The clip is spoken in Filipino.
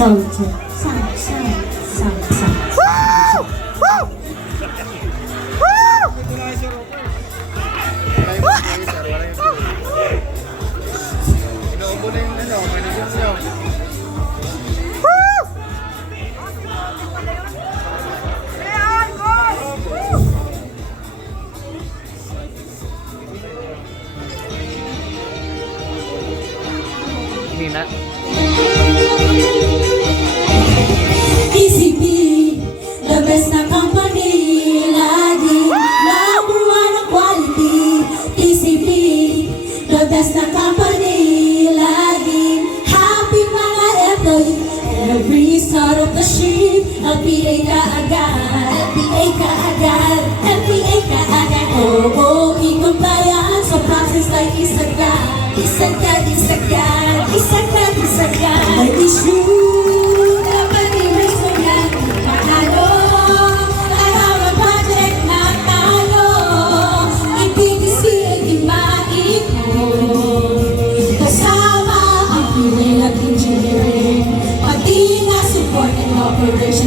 soldier. Sang. Inaubo na yung ano, manager niyo. Hina. ECP, the best na company, laging number one ang quality. ECP, the best na company, laging happy mga employee. Every start of the shift, LPA ka agad, LPA ka agad, LPA ka agad. Oo, e-compliance, so process like isagad. May issue, dapat i-resolve. Mahalo, karawang project na talo. Ibigisi at imaik mo. Kasama ang piling at engineering, pati na support and operation.